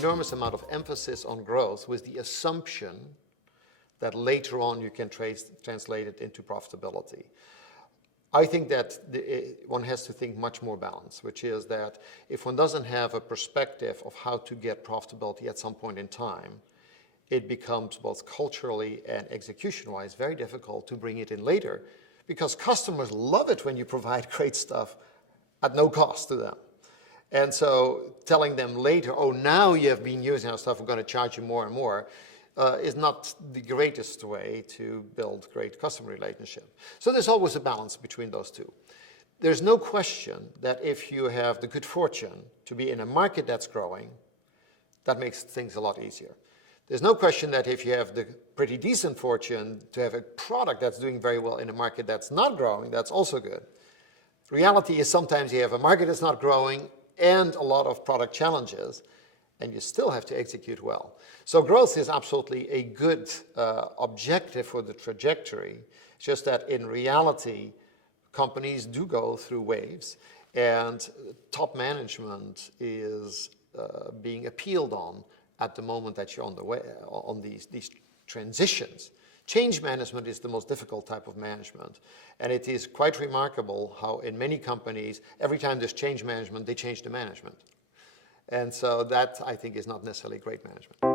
enormous amount of emphasis on growth with the assumption that later on you can translate it into profitability. I think that one has to think much more balanced, which is that if one doesn't have a perspective of how to get profitability at some point in time, it becomes both culturally and execution-wise very difficult to bring it in later, because customers love it when you provide great stuff at no cost to them. And so telling them later, oh, now you have been using our stuff, we're going to charge you more and more, is not the greatest way to build great customer relationship. So there's always a balance between those two. There's no question that if you have the good fortune to be in a market that's growing, that makes things a lot easier. There's no question that if you have the pretty decent fortune to have a product that's doing very well in a market that's not growing, that's also good. Reality is sometimes you have a market that's not growing and a lot of product challenges, and you still have to execute well. So growth is absolutely a good objective for the trajectory. It's just that in reality, companies do go through waves, and top management is being appealed on at the moment that you're on the way on these transitions. Change management is the most difficult type of management, and it is quite remarkable how in many companies, every time there's change management, they change the management. And so that, I think, is not necessarily great management.